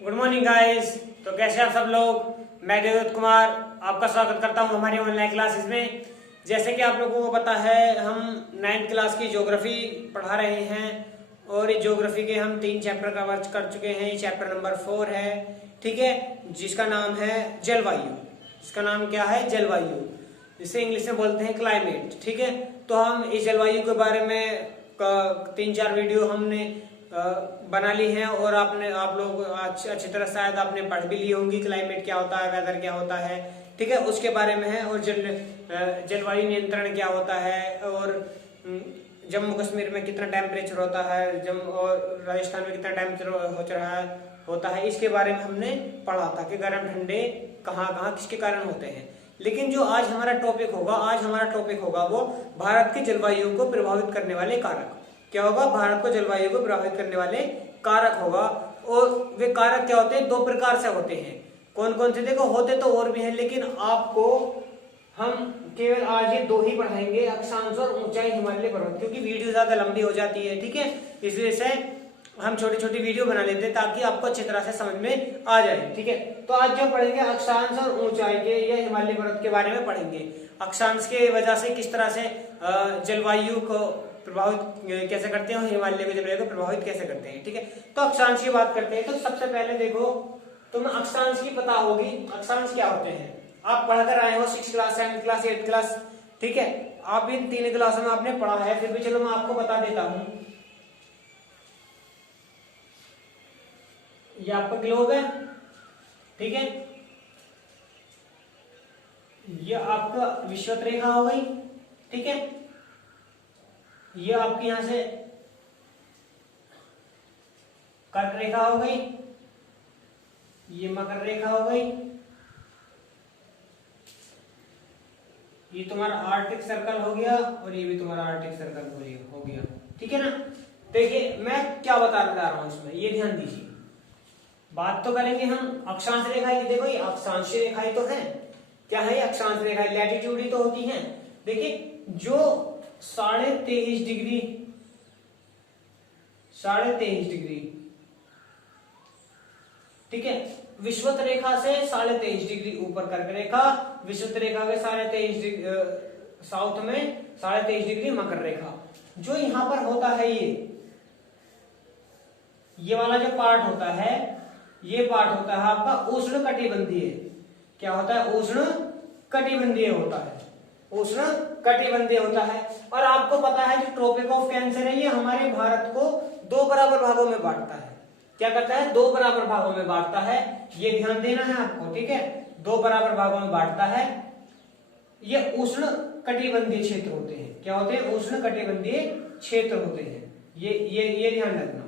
Good morning guys. तो कैसे आप सब लोग। मैं देवदत्त कुमार आपका स्वागत करता हूं हमारी ऑनलाइन क्लासेस में। जैसे कि आप लोगों को पता है हम 9th क्लास की ज्योग्राफी पढ़ा रहे हैं और इस ज्योग्राफी के हम 3 चैप्टर कवर कर चुके हैं। ये चैप्टर नंबर 4 है, ठीक है, जिसका नाम है जलवायु। इसका नाम क्या है? जलवायु, जिसे इंग्लिश में बोलते हैं क्लाइमेट, ठीक है। तो हम इस जलवायु के बारे में 3-4 वीडियो हमने बना ली है और आप लोग अच्छी तरह शायद आपने पढ़ भी ली होंगी। क्लाइमेट क्या होता है, वेदर क्या होता है, ठीक है, उसके बारे में है। और जलवायु नियंत्रण क्या होता है, और जम्मू कश्मीर में कितना टेम्परेचर होता है, जम्मू और राजस्थान में कितना टेम्परेचर होता है, इसके बारे में हमने पढ़ा था कि गर्म ठंडे कहाँ कहाँ किसके कारण होते हैं। लेकिन जो आज हमारा टॉपिक होगा वो भारत की जलवायु को प्रभावित करने वाले कारक। क्या होगा? भारत को जलवायु को प्रभावित करने वाले कारक होगा। और वे कारक क्या होते हैं? 2 प्रकार से होते हैं। कौन कौन से? देखो, होते तो और भी हैं, लेकिन आपको हम केवल आज ये 2 ही पढ़ाएंगे, अक्षांश और ऊंचाई हिमालय पर्वत, क्योंकि वीडियो ज्यादा लंबी हो जाती है, ठीक है। इसलिए से हम छोटी छोटी वीडियो बना लेते हैं ताकि आपको अच्छी तरह से समझ में आ जाए, ठीक है। तो आज जो पढ़ेंगे अक्षांश और ऊंचाई के या हिमालय पर्वत के बारे में पढ़ेंगे। अक्षांश के वजह से किस तरह से जलवायु को प्रभावित कैसे करते हैं और हिमालय की जलवायु को प्रभावित कैसे करते हैं, ठीक है। तो अक्षांश की बात करते हैं। तो सबसे पहले देखो, तुम्हें अक्षांश की पता होगी। अक्षांश क्या होते हैं? आप पढ़कर आए हो 6th class, 7th class, 8th class, ठीक है। आप इन 3 क्लासों में आपने पढ़ा है, फिर भी चलो मैं आपको बता देता हूं। ये आपका ग्लोब है, ठीक है। ये आपका विषुवत रेखा हो गई, ठीक है। ये आपकी यहां से कर्क रेखा हो गई, ये मकर रेखा हो गई, ये तुम्हारा आर्कटिक सर्कल हो गया और ये भी तुम्हारा आर्कटिक सर्कल हो गया, ठीक है ना। देखिए मैं क्या बता रहा हूं इसमें, ये ध्यान दीजिए। बात तो करेंगे हम अक्षांश रेखा की। देखो ये अक्षांश रेखाएं तो है। क्या है? अक्षांश रेखाएं लैटिट्यूड ही तो होती हैं। देखिए जो 23.5 डिग्री, 23.5 डिग्री, ठीक है, विषुवत रेखा से 23.5 डिग्री ऊपर कर्क रेखा, विषुवत रेखा के 23.5 डिग्री साउथ में 23.5 डिग्री मकर रेखा। जो यहां पर होता है ये वाला जो पार्ट होता है, ये पार्ट होता है आपका उष्ण कटिबंधीय। क्या होता है? उष्ण कटिबंधीय होता है, उष्ण कटिबंधीय होता है। और आपको पता है कि ट्रॉपिक ऑफ कैंसर है, ये हमारे भारत को 2 बराबर भागों में बांटता है। क्या करता है? 2 बराबर भागों में बांटता है। ये ध्यान देना है आपको, ठीक है। 2 बराबर भागों में बांटता है। ये उष्ण कटिबंधीय क्षेत्र होते हैं। क्या होते हैं? उष्ण कटिबंधीय क्षेत्र होते हैं। ये ध्यान रखना।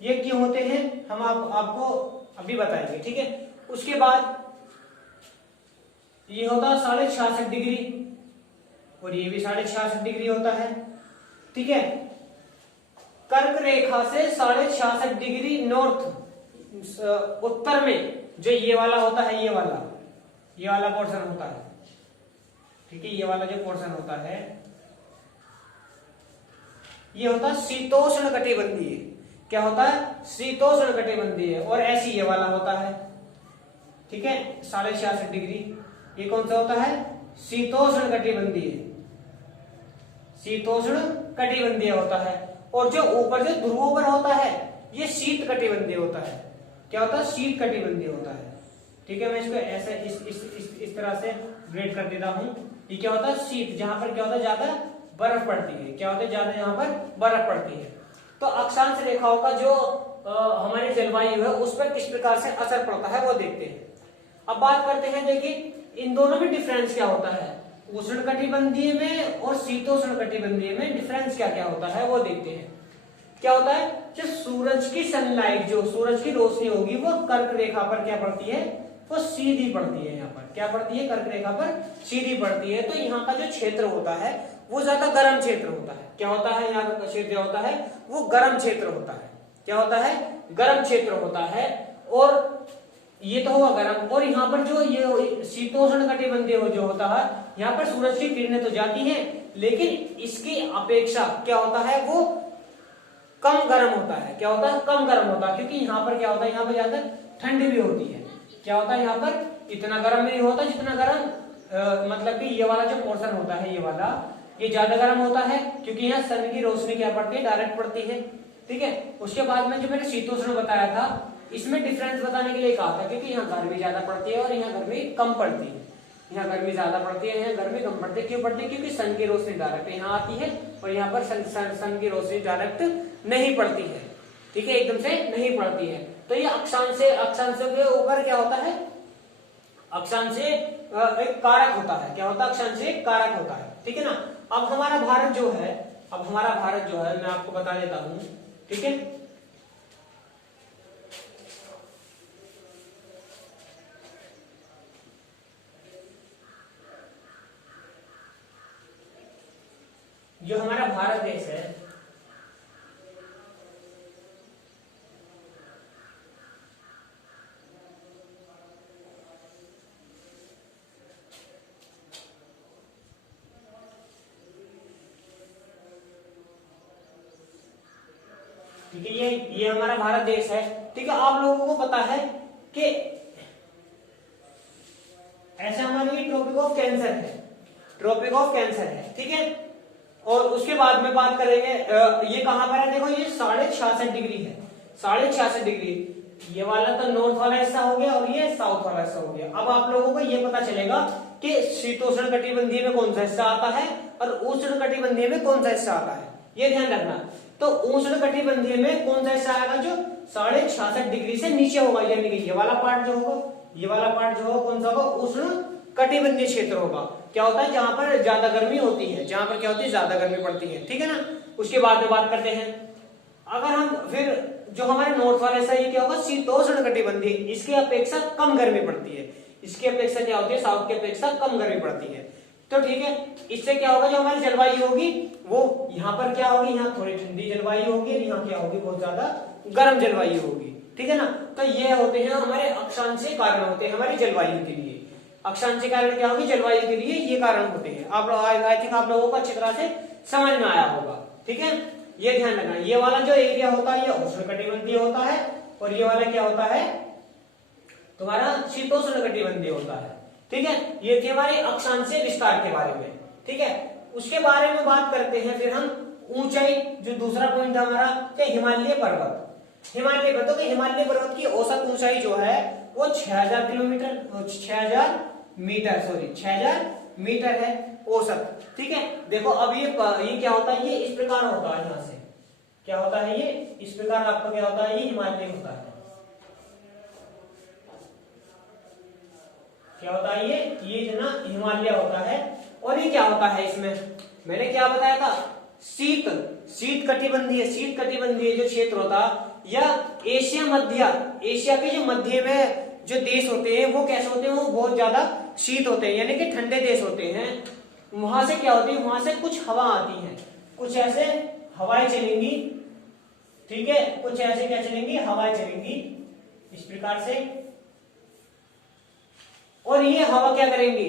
ये क्यों होते हैं हम आपको अभी बताएंगे, ठीक है। उसके बाद ये होता है 66.5 डिग्री और ये भी 66.5 डिग्री होता है, ठीक है। कर्क रेखा से 66.5 डिग्री नॉर्थ उत्तर में जो ये वाला होता है, ये वाला पोर्शन होता है, ठीक है। ये वाला जो पोर्शन होता है ये होता है शीतोष्ण कटिबंधीय। क्या होता है? शीतोष्ण कटिबंधीय। और ऐसी ये वाला होता है, ठीक है, 66.5 डिग्री। ये कौन सा होता है? शीतोष्ण कटिबंधीय, शीतोष्ण कटिबंधीय होता है। और जो ऊपर जो ध्रुवों पर होता है ये शीत कटिबंधीय होता है। क्या होता है? शीत कटिबंधीय होता है, ठीक है। मैं इसको ऐसे इस तरह से ग्रेड कर देता हूं। ये क्या होता है? शीत, जहां पर क्या होता है? ज्यादा बर्फ पड़ती है। क्या होता है? ज्यादा जहां पर बर्फ पड़ती है। तो अक्षांश रेखाओं का जो हमारी जलवायु है उस पर किस प्रकार से असर पड़ता है वो देखते हैं। अब बात करते हैं, देखिए इन दोनों में डिफरेंस क्या होता है। उष्ण कटिबंधीय में और शीतोष्ण कटिबंधीय में डिफरेंस क्या क्या होता है वो देखते हैं। क्या होता है? जब सूरज की सनलाइट, जो सूरज की रोशनी होगी वो कर्क रेखा पर क्या पड़ती है? वो सीधी पड़ती है। यहाँ पर क्या पड़ती है? कर्क रेखा पर सीधी पड़ती है। तो यहाँ का जो क्षेत्र होता है वो ज्यादा गर्म क्षेत्र होता है। क्या होता है? यहाँ का क्षेत्र होता है वो गर्म क्षेत्र होता है। क्या होता है? गर्म क्षेत्र होता है। और ये तो हुआ गर्म। और यहाँ पर जो ये शीतोष्ण कटिबंधीय जो होता है, यहाँ पर सूरज की किरणें तो जाती हैं, लेकिन इसकी अपेक्षा क्या होता है? वो कम गर्म होता है। क्या होता है? कम गर्म होता है, क्योंकि यहाँ पर क्या होता है, यहाँ पर ज्यादा ठंडी भी होती है। क्या होता है, यहाँ पर इतना गर्म नहीं होता जितना गर्म मतलब कि ये वाला जो पोर्शन होता है, ये वाला, ये ज्यादा गर्म होता है, क्योंकि यहाँ सन की रोशनी क्या पड़ती है, डायरेक्ट पड़ती है। ठीक है, उसके बाद में जो मैंने शीतोष्ण बताया था, इसमें डिफरेंस बताने के लिए कहा था, क्योंकि यहाँ गर्मी ज्यादा पड़ती है और यहाँ गर्मी कम पड़ती है। यहाँ गर्मी ज्यादा पड़ती है, यहाँ गर्मी कम पड़ती है। क्यों पड़ती है? क्योंकि सन की रोशनी डायरेक्ट यहाँ आती है और यहाँ पर सन की रोशनी डायरेक्ट नहीं पड़ती है। ठीक है, एकदम से नहीं पड़ती है। तो ये अक्षांशों के ऊपर क्या होता है, अक्षांश एक कारक होता है। क्या होता है? अक्षांश एक कारक होता है। ठीक है ना। अब हमारा भारत जो है, मैं आपको बता देता हूं। ठीक है, जो हमारा भारत देश है, ठीक है, ये हमारा भारत देश है। ठीक है, आप लोगों को पता है कि ऐसे हमारे लिए ट्रॉपिक ऑफ कैंसर है, ट्रॉपिक ऑफ कैंसर है। ठीक है, और उसके बाद में बात करेंगे ये कहां पर है। देखो, ये 66.5 डिग्री है, 66.5 डिग्री। ये वाला तो नॉर्थ वाला हिस्सा हो गया और ये साउथ वाला हिस्सा हो गया। अब आप लोगों को ये पता चलेगा कि शीतोष्ण कटिबंधीय में कौन सा हिस्सा आता है और उष्ण कटिबंधीय में कौन सा हिस्सा आता है, ये ध्यान रखना। तो उष्ण कटिबंधीय में कौन सा हिस्सा आएगा, जो 66.5 डिग्री से नीचे होगा, यानी कि ये वाला पार्ट जो होगा, ये वाला पार्ट जो होगा कौन सा होगा, उष्ण कटिबंधीय क्षेत्र होगा। क्या होता है? जहां पर ज्यादा गर्मी होती है, जहां पर क्या होती है, ज्यादा गर्मी पड़ती है। ठीक है ना। उसके बाद में बात करते हैं, अगर हम फिर जो हमारे नॉर्थ वाला हिस्सा, ये क्या होगा, शीतोष्ण कटिबंधीय, इसकी अपेक्षा कम गर्मी पड़ती है। इसकी अपेक्षा क्या होती है, साउथ की अपेक्षा कम गर्मी पड़ती है। तो ठीक है, इससे क्या होगा, जो हमारी जलवायु होगी वो यहाँ पर क्या होगी, यहाँ थोड़ी ठंडी जलवायु होगी और यहाँ क्या होगी, बहुत ज्यादा गर्म जलवायु होगी। ठीक है ना। तो ये होते हैं हमारे अक्षांशीय कारण, होते हैं हमारी जलवायु के लिए। अक्षांशीय कारण क्या होगी, जलवायु के लिए ये कारण होते हैं। आप आई थिंक आप लोगों को अच्छी तरह से समझ में आया होगा। ठीक है, ये ध्यान रखना। ये वाला जो एरिया होता है, ये उष्ण कटिबंधीय होता है और ये वाला क्या होता है, तुम्हारा शीतोष्ण कटिबंधीय होता है। ठीक है, ये थी हमारे अक्षांशीय विस्तार के बारे में। ठीक है, उसके बारे में बात करते हैं फिर हम ऊंचाई। जो दूसरा पॉइंट है हमारा, क्या, हिमालय पर्वत। हिमालय पर्वतों के, हिमालय पर्वत की औसत ऊंचाई जो है वो 6000 किलोमीटर, 6000 मीटर, सॉरी 6000 मीटर है औसत। ठीक है, देखो अब ये क्या होता है, ये इस प्रकार होता है। यहाँ से क्या होता है, ये इस प्रकार आपका क्या होता है, ये हिमालय होता है। क्या होता है, ये जो ना हिमालय होता है। और ये क्या होता है, इसमें मैंने क्या बताया था, शीत कटिबंधीय जो क्षेत्र होता, या एशिया के जो मध्य में जो देश होते हैं वो कैसे होते हैं, वो बहुत ज्यादा शीत होते हैं, यानी कि ठंडे देश होते हैं। वहां से क्या होती है, वहां से कुछ हवा आती है, कुछ ऐसे हवाएं चलेंगी। ठीक है, कुछ ऐसे क्या चलेंगी, हवाएं चलेंगी इस प्रकार से। और ये हवा क्या करेंगी,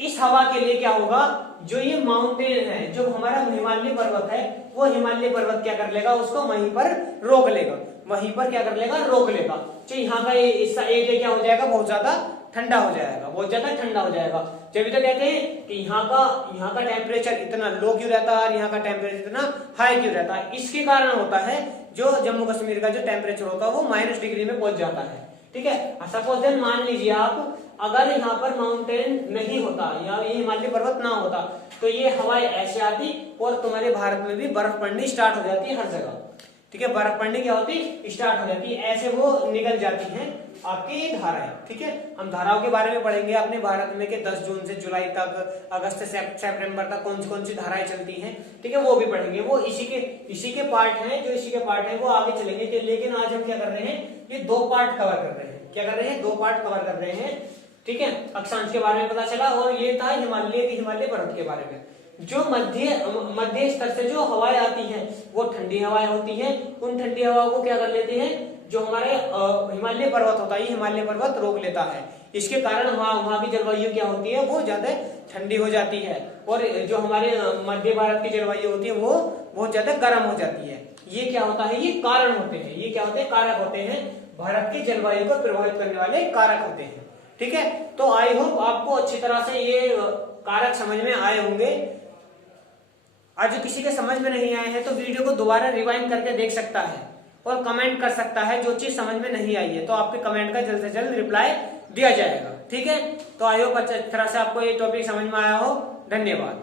इस हवा के लिए क्या होगा, जो ये माउंटेन है, जो हमारा हिमालय पर्वत है, वो हिमालय पर्वत क्या कर लेगा, उसको वहीं पर रोक लेगा, वहीं पर क्या कर लेगा, रोक लेगा। तो यहाँ का एरिया क्या हो जाएगा, बहुत ज्यादा ठंडा हो जाएगा, बहुत ज्यादा ठंडा हो जाएगा। जब तो कहते हैं कि यहाँ का टेम्परेचर इतना लो क्यों रहता है और यहाँ का टेम्परेचर इतना हाई क्यों रहता है, इसके कारण होता है जो जम्मू कश्मीर का जो टेम्परेचर होता है वो -डिग्री में पहुंच जाता है। ठीक है, सपोज देन मान लीजिए आप, अगर यहाँ पर माउंटेन नहीं होता या ये हिमालय पर्वत ना होता तो ये हवाएं ऐसे आती और तुम्हारे भारत में भी बर्फ पड़नी स्टार्ट हो जाती है हर जगह। ठीक है, बर्फ पड़नी क्या होती, स्टार्ट हो जाती है, ऐसे वो निकल जाती हैं आपकी ये धाराएं। ठीक है, हम धाराओं के बारे में पढ़ेंगे अपने भारत में कि 10 जून से जुलाई तक, अगस्त से सितंबर तक कौन सी धाराएं चलती हैं। ठीक है, वो भी पढ़ेंगे, वो इसी के पार्ट हैं, जो इसी के पार्ट हैं वो आगे चलेंगे। लेकिन आज हम क्या कर रहे हैं, ये 2 पार्ट कवर कर रहे हैं। क्या कर रहे हैं, 2 पार्ट कवर कर रहे हैं। ठीक है, अक्षांश के बारे में पता चला और ये था हिमालय पर्वत के बारे में। जो मध्य स्तर से जो हवाएं आती हैं वो ठंडी हवाएं होती हैं, उन ठंडी हवाओं को क्या कर लेते हैं, जो हमारे हिमालय पर्वत होता है, हिमालय पर्वत रोक लेता है। इसके कारण वहाँ की जलवायु क्या होती है, वो ज्यादा ठंडी हो जाती है, और जो हमारे मध्य भारत की जलवायु होती है वो बहुत ज्यादा गर्म हो जाती है। ये क्या होता है, ये कारण होते हैं, ये क्या होते हैं, कारक होते हैं, भारत की जलवायु को प्रभावित करने वाले कारक होते हैं। ठीक है, तो आई होप आपको अच्छी तरह से ये कारक समझ में आए होंगे। आज जो किसी के समझ में नहीं आए हैं तो वीडियो को दोबारा रिवाइंड करके देख सकता है और कमेंट कर सकता है, जो चीज समझ में नहीं आई है तो आपके कमेंट का जल्द से जल्द रिप्लाई दिया जाएगा। ठीक है, तो आई होप अच्छी तरह से आपको ये टॉपिक समझ में आया हो। धन्यवाद।